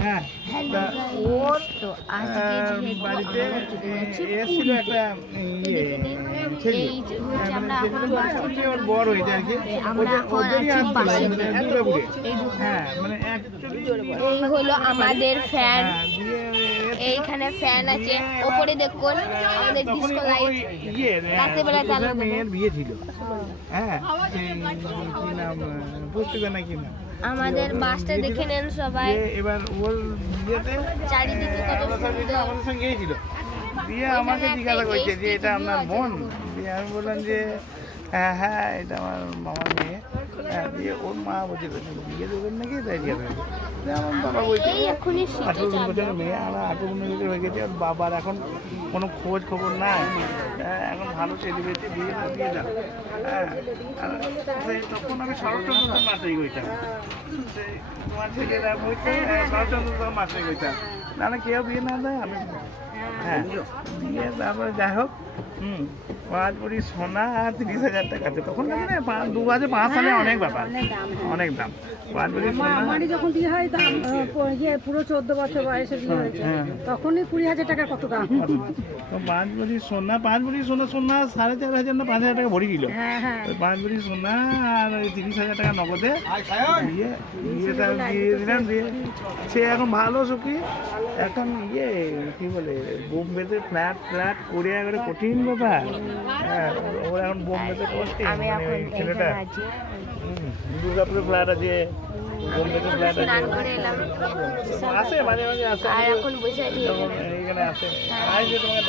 হ্যাঁ, তা ওর বাড়িতে এসেছিল একটা ছেলে, মানে ওর বড় হয়েছে আর কি, ওদেরই দুর্গাপুরে। হ্যাঁ, মানে এই হলো আমাদের ফ্যান। এইখানে ফ্যান আছে, ওপরে দেখুন আমাদের ডিস্কো লাইট রাত্রেবেলা চালু। মেয়ের বিয়ে ছিল, হ্যাঁ, কি নাম, পুষ্টিকা না কি নাম, আমাদের বাসটা দেখে নেন সবাই। এবার ওর বিয়েতে চারিদিকে কত সুন্দর। আমাদের সঙ্গে গিয়েছিল, দিয়ে আমাকে জিজ্ঞাসা করছে যে এটা আপনার বোন? দিয়ে আমি বললাম যে হ্যাঁ হ্যাঁ, এটা আমার মামার মেয়ে। হ্যাঁ, দিয়ে ওর মা বলছে বিয়ে দেবেন নাকি, তাই জিজ্ঞাসা করছে। আমার বাবা বলছে 18 বছরের মেয়ে, আমরা 18 বছর হয়ে গেছে, আর বাবার এখন কোনো খোঁজ খবর নাই। এখন ভালো ছেলে বেঁচে বিয়ে দিয়ে যান। হ্যাঁ, তখন আমি শরৎচন্দ্র মাস্টারি করতাম, তোমার ছেলেরা বলছে শরৎচন্দ্র মাস্টারি করতাম, না কেউ বিয়ে না দেয় আমি। হ্যাঁ, দিয়ে তারপরে যাই হোক, 5 ভরি সোনা আর 30,000 টাকাতে, তখন নাকি না 2005 সালে অনেক ব্যাপার, অনেক দাম। 5 ভরি সোনা, আমারই যখন বিয়ে হয় দাম পুরো 14 বছর বয়সে বিয়ে হয়েছে, তখনই 20,000 টাকা কত দাম। তো 5 ভরি সোনা, 5 ভরি সোনা 4,500 না 5,000 টাকা ভরি দিল। 5 ভরি সোনা আর 30,000 টাকা নগদে দিয়ে দিলাম। দিয়ে সে এখন ভালো সুখী, এখন কি বলে বোম্বেতে ফ্ল্যাট করে একবারে কঠিন ব্যাপার। হ্যাঁ, ওরা এখন বোম্বেতে করছে, ছেলেটা দুর্গাপুরে ফ্ল্যাট আছে, বোম্বেতে ফ্ল্যাট আছে, আসে মাঝে মাঝে আসে, আর এখন বসে আছি এইখানে আসে, তোমাকে